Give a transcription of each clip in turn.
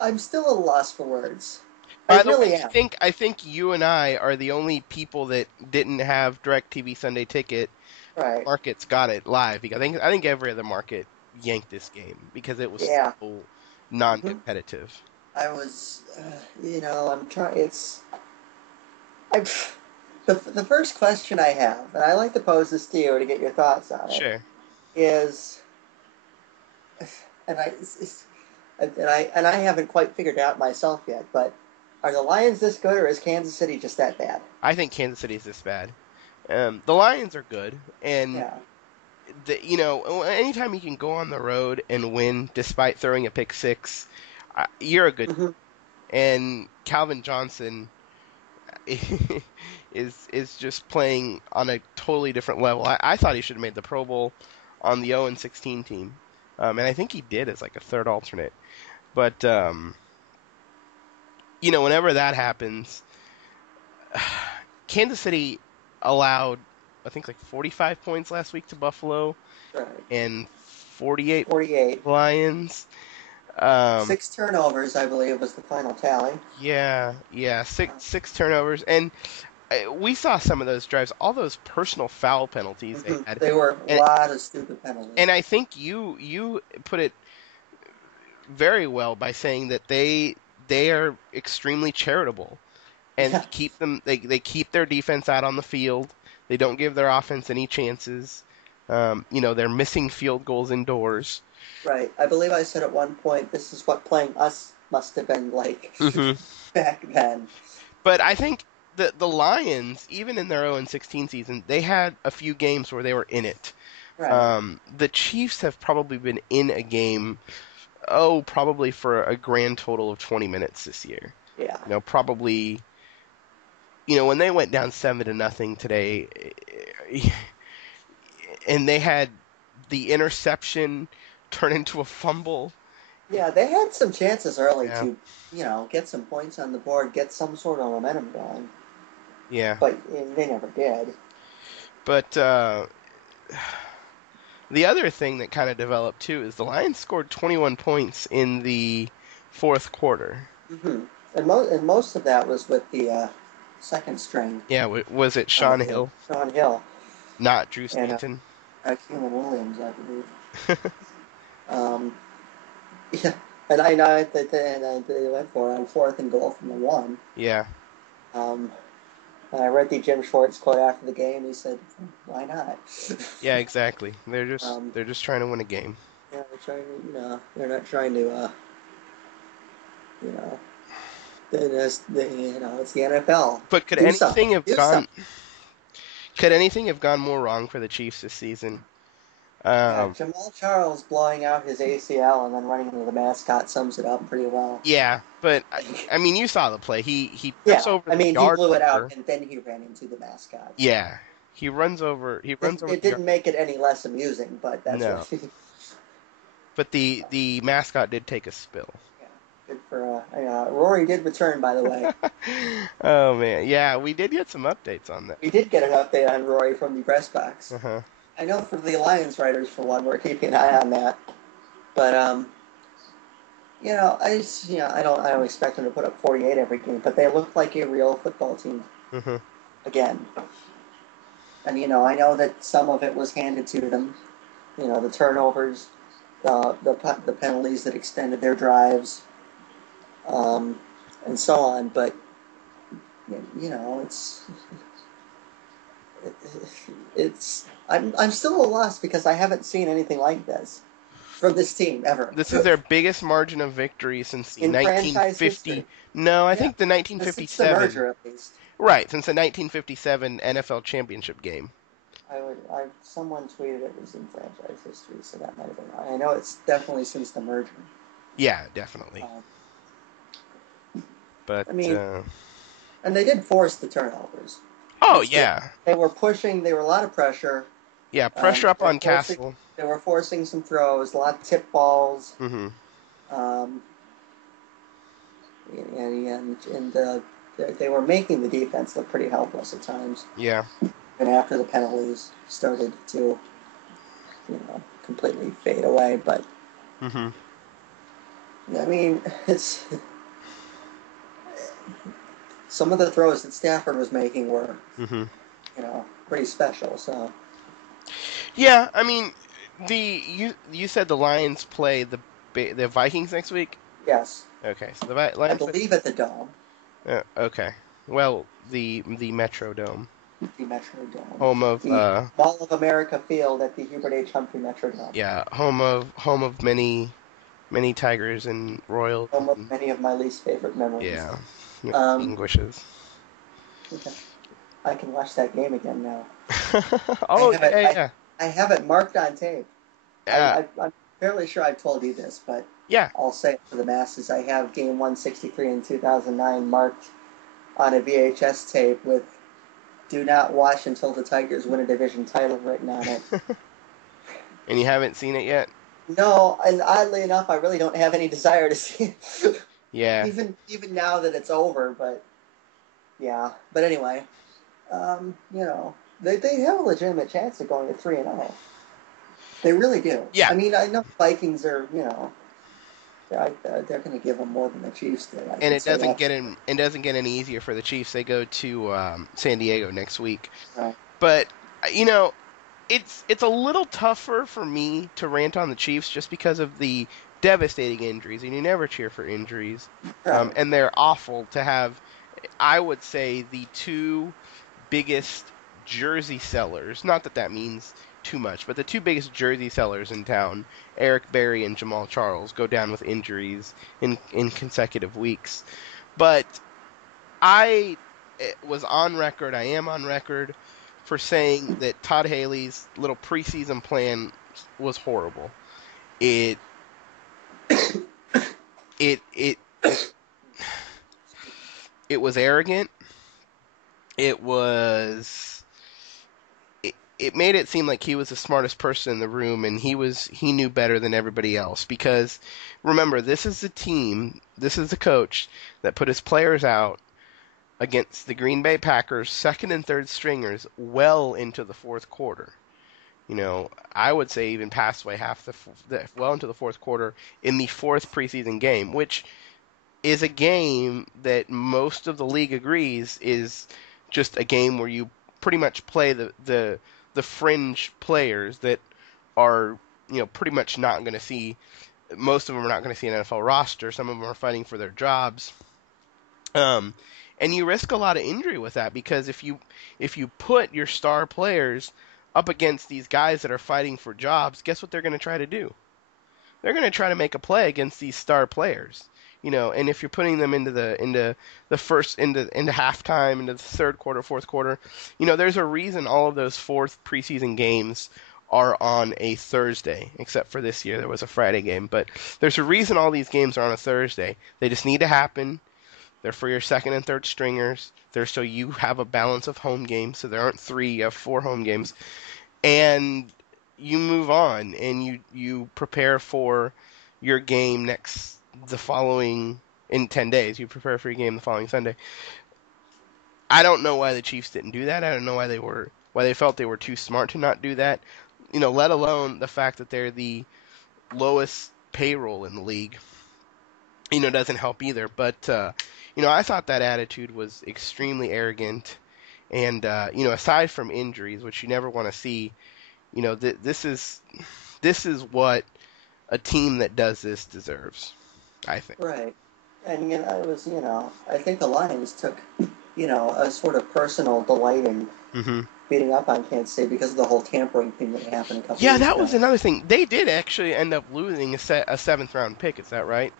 I'm still at a loss for words. I By the way, really am. I think you and I are the only people that didn't have DirecTV Sunday Ticket. Right. Markets got it live because I think every other market yanked this game because it was Yeah. so hmm non-competitive. I was, I'm trying. I've, the first question I have, and I like to pose this to you to get your thoughts on it, Sure. is, and I haven't quite figured it out myself yet, but are the Lions this good, or is Kansas City just that bad? I think Kansas City is this bad. The Lions are good, and Yeah. anytime you can go on the road and win despite throwing a pick six, you're a good. hmm And Calvin Johnson is just playing on a totally different level. I thought he should have made the Pro Bowl on the 0-16 team, and I think he did as like a third alternate. But whenever that happens, Kansas City allowed I think like 45 points last week to Buffalo Right. and 48 48. Lions. Um, 6 turnovers, I believe, was the final tally. yeah, six turnovers, and we saw some of those drives, all those personal foul penalties they had, They were a and lot of stupid penalties. I think you put it very well by saying that they are extremely charitable and Yeah. they keep their defense out on the field. They don't give their offense any chances. They're missing field goals indoors. Right. I believe I said at one point this is what playing us must have been like Hmm. back then. But I think the Lions, even in their 0-16 season, they had a few games where they were in it. Right. The Chiefs have probably been in a game, probably for a grand total of 20 minutes this year. Yeah. Probably, when they went down 7-0 today, and they had the interception turn into a fumble. Yeah, they had some chances early Yeah, to, get some points on the board, get some sort of momentum going, yeah. but they never did. But the other thing that kind of developed too is the Lions scored 21 points in the fourth quarter. hmm and most of that was with the second string Yeah, was it on the Sean team, Hill, Sean Hill not Drew and Stanton? Keelan Williams, I believe. Um, yeah, and I know that they went for it on fourth and goal from the one. Yeah, Um, and I read the Jim Schwartz quote after the game. He said, "Why not?" yeah, exactly. um, They're just trying to win a game. yeah, they're trying to, they're not trying to, you know, it's the NFL. But Do something. Do something. could anything have gone more wrong for the Chiefs this season? Yeah, Um, Jamal Charles blowing out his ACL and then running into the mascot sums it up pretty well. yeah, but I mean, you saw the play. He trips Yeah, over I the mean, he yard blew it out marker. and then he ran into the mascot. Yeah, he runs over It the yard. didn't make it any less amusing, but that's what. No, but the mascot did take a spill. Yeah, good for Rory did return, by the way. Oh man, yeah, we did get some updates on that. We did get an update on Rory from the press box. Uh-huh. I know for the Alliance writers, for one, we're keeping an eye on that. But I don't expect them to put up 48 every game, but they look like a real football team Hmm. again. And I know that some of it was handed to them. The turnovers, the penalties that extended their drives, um, and so on. But it's it's I'm still at a loss because I haven't seen anything like this from this team ever This is their biggest margin of victory since the in franchise history. 1950. No, I Yeah, think the since the 1957. merger at least. Right, since the 1957 NFL championship game. Someone tweeted it was in franchise history, so that might have been wrong. I know it's definitely since the merger. Yeah, definitely. Um, But I mean, and they did force the turnovers, oh which yeah, they were pushing. They were a lot of pressure. yeah, pressure up They were on forcing. Castle. They were forcing some throws, a lot of tip balls, Hmm. um, and they were making the defense look pretty helpless at times. Yeah, And after the penalties started to, completely fade away. But Mm-hmm. I mean, it's some of the throws that Stafford was making were, Mm-hmm. pretty special. So Yeah, I mean, you said the Lions play the Vikings next week. yes, Okay, so the I Lions play. believe at the Dome, Okay, well, the Metrodome, the Metro Dome, home of the Mall of America Field at the Hubert H. Humphrey Metro Dome, yeah, home of many tigers and royals home of and many of my least favorite memories. yeah, Um, anguishes. I can watch that game again now. I Oh have it. yeah, I yeah, I have it marked on tape. yeah, I'm fairly sure I've told you this, but yeah. I'll say it for the masses. I have Game 163 in 2009 marked on a VHS tape with "Do not watch until the Tigers win a division title" written on it. And you haven't seen it yet? No, and oddly enough, I really don't have any desire to see it, Yeah, even now that it's over. But yeah, but anyway, they have a legitimate chance of going to 3-0. They really do. yeah. I mean, I know Vikings are, they're going to give them more than the Chiefs did. I And can say that. it doesn't get any easier for the Chiefs. They go to San Diego next week. Right. But you know, it's a little tougher for me to rant on the Chiefs just because of the devastating injuries, and you never cheer for injuries. Right. And they're awful to have. I would say the two biggest jersey sellers. Not that that means too much, but the two biggest jersey sellers in town, Eric Berry and Jamal Charles, go down with injuries in consecutive weeks. But I was on record. I am on record for saying that Todd Haley's little preseason plan was horrible. It it it it was arrogant. It was it made it seem like he was the smartest person in the room and he knew better than everybody else because remember, this is the team, this is the coach that put his players out against the Green Bay Packers second and third stringers well into the fourth quarter. I would say even past way half well into the fourth quarter in the fourth preseason game, which is a game that most of the league agrees is just a game where you pretty much play the fringe players that are pretty much not going to see. Most of them are not going to see an NFL roster. Some of them are fighting for their jobs. Um, and you risk a lot of injury with that because if you put your star players up against these guys that are fighting for jobs, guess what they're going to try to do? They're going to try to make a play against these star players. And if you're putting them into halftime, into the third quarter, fourth quarter, there's a reason all of those fourth preseason games are on a Thursday, except for this year there was a Friday game. But there's a reason all these games are on a Thursday. They just need to happen. They're for your second and third stringers. They're so you have a balance of home games, so there aren't three, you have four home games. And you move on and you prepare for your game the following in 10 days. You prepare for your game the following Sunday. I don't know why the Chiefs didn't do that. I don't know why they felt they were too smart to not do that. Let alone the fact that they're the lowest payroll in the league. Doesn't help either. But I thought that attitude was extremely arrogant. And aside from injuries, which you never want to see, this is what a team that does this deserves, I think. Right. And it was, I think the Lions took, a sort of personal delight in Hmm. beating up on Kansas City because of the whole tampering thing that happened a couple Yeah, years that ago. was another thing. They did actually end up losing a seventh round pick. Is that right?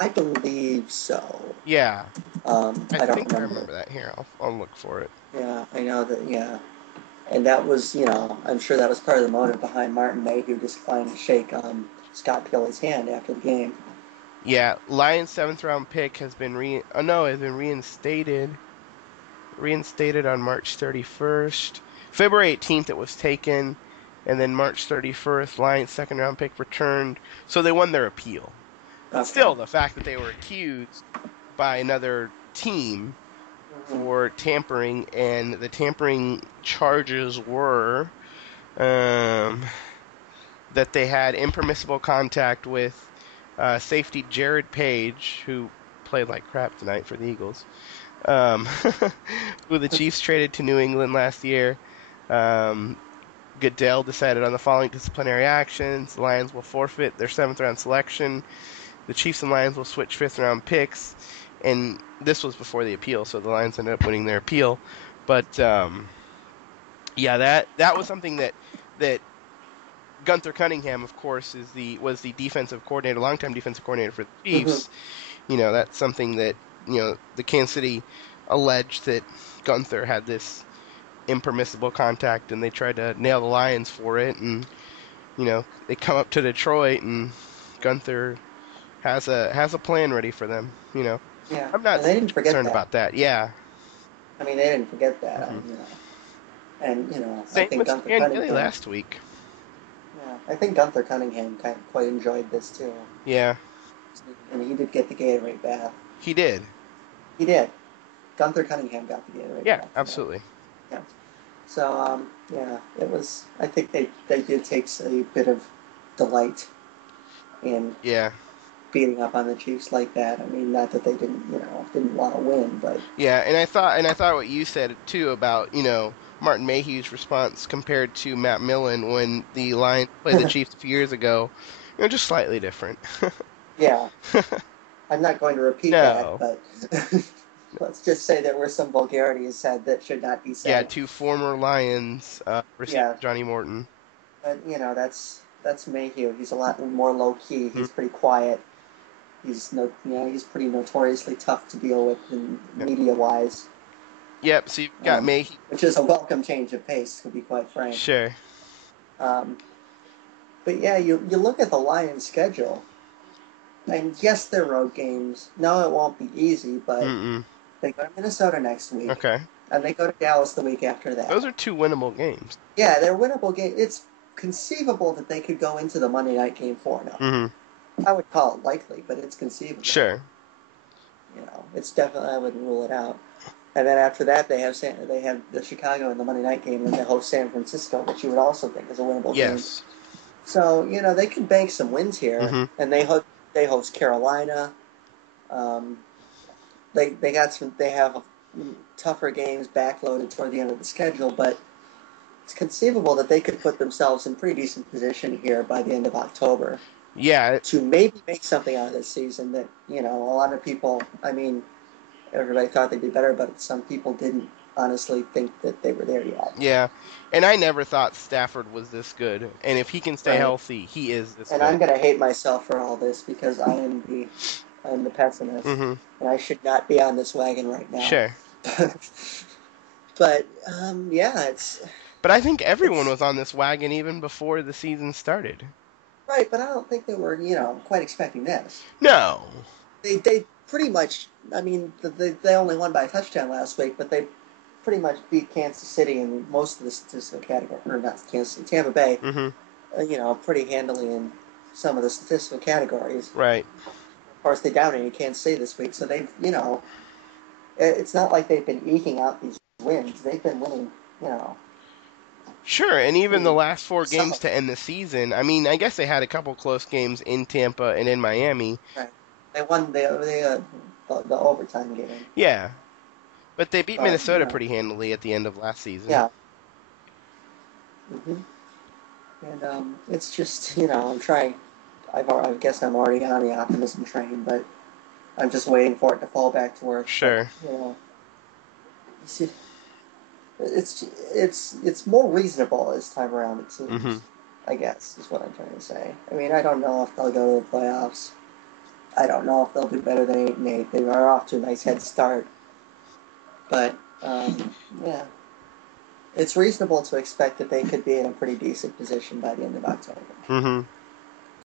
I believe so. Yeah, I I don't think I remember. remember that. Here, I'll look for it. Yeah, I know that. Yeah, and that was, I'm sure that was part of the motive behind Martin Mayhew declining to shake Scott Pioli's hand after the game. Yeah, Lions seventh round pick has been has been reinstated on March 31st. February 18th it was taken, and then March 31st Lions second round pick returned. So they won their appeal. But Okay. still, the fact that they were accused by another team Mhm. for tampering, and the tampering charges were, um, that they had impermissible contact with safety Jared Page, who played like crap tonight for the Eagles, um, who the Chiefs traded to New England last year. Um, Goodell decided on the following disciplinary actions. The Lions will forfeit their seventh round selection. The Chiefs and Lions will switch fifth round picks. And this was before the appeal, so the Lions ended up winning their appeal. But yeah, that was something that Gunther Cunningham, of course, was the defensive coordinator, longtime defensive coordinator for the Hmm. Chiefs. That's something that the Kansas City alleged that Gunther had this impermissible contact, and they tried to nail the Lions for it. And they come up to Detroit, and Gunther has a plan ready for them. Yeah, I'm not and they didn't forget concerned that. about that. Yeah. I mean, they didn't forget that. Hmm. And I Same think with Gunther Stan Daly Cunningham. last week. Yeah, I think Gunther Cunningham kind of quite enjoyed this too, Yeah, and he did get the Gatorade bath. he did. He did. Gunther Cunningham got the Gatorade Yeah, bath tonight. absolutely. Yeah. So yeah, it was. I think they did take a bit of delight in Yeah. beating up on the Chiefs like that. I mean, not that they didn't want to win, but Yeah, and I thought what you said too about, Martin Mayhew's response compared to Matt Millen when the Lions played the Chiefs a few years ago, just slightly different. yeah, I'm not going to repeat that. No. But let's just say there were some vulgarities said that should not be Yeah, said. two former Lions receiver Yeah, Johnny Morton. but that's Mayhew. He's a lot more low key. Mhm. He's pretty quiet. He's pretty notoriously tough to deal with in Yep. media wise, Yep, so you've got Mayhew. which is a welcome change of pace, to be quite frank. Sure. Um, but yeah, you look at the Lions' schedule, and yes, they're road games. No, it won't be easy, but Mm-mm. they go to Minnesota next week, Okay. and they go to Dallas the week after Those that. are two winnable games. Yeah, they're winnable games. It's conceivable that they could go into the Monday night game 4-0. Mm-hmm. I would call it likely, but it's conceivable. Sure. It's definitely, I wouldn't rule it out. And then after that, they have the Chicago in the Monday night game, and they host San Francisco, which you would also think is a winnable game. Yes. So they can bank some wins here, Mm-hmm. and they host Carolina. Um, they have tougher games backloaded toward the end of the schedule, but it's conceivable that they could put themselves in pretty decent position here by the end of October Yeah. to maybe make something out of this season that a lot of people. I mean, everybody thought they'd be better, but some people didn't honestly think that they were there yet. Yeah. And I never thought Stafford was this good. And if he can stay Right. healthy, he is this And good. I'm gonna hate myself for all this because I'm the pessimist, Mm-hmm. and I should not be on this wagon right now. Sure. But yeah, But I think everyone it's was on this wagon even before the season started. right. But I don't think they were quite expecting this. No. They pretty much. I mean, they only won by a touchdown last week, but they pretty much beat Kansas City in most of the statistical category, or not Kansas City, Tampa Bay. Mm-hmm. Pretty handily in some of the statistical categories. Right. Of course, they dominated Kansas City this week, so they've. It's not like they've been eking out these wins. They've been winning, Sure, and even the pretty last four games solid. to end the season, I mean, I guess they had a couple close games in Tampa and in Miami. Right. They won the overtime game, Yeah, but they beat but Minnesota pretty handily at the end of last season. yeah. Hmm. And it's just I'm trying. I guess I'm already on the optimism train, but I'm just waiting for it to fall back to earth. But Sure. you see, it's more reasonable this time around. It Mm-hmm. seems. I guess is what I'm trying to say. I mean, I don't know if they'll go to the playoffs. I don't know if they'll do better than 8-8. They are off to a nice head start, but yeah, it's reasonable to expect that they could be in a pretty decent position by the end of October. Mm-hmm.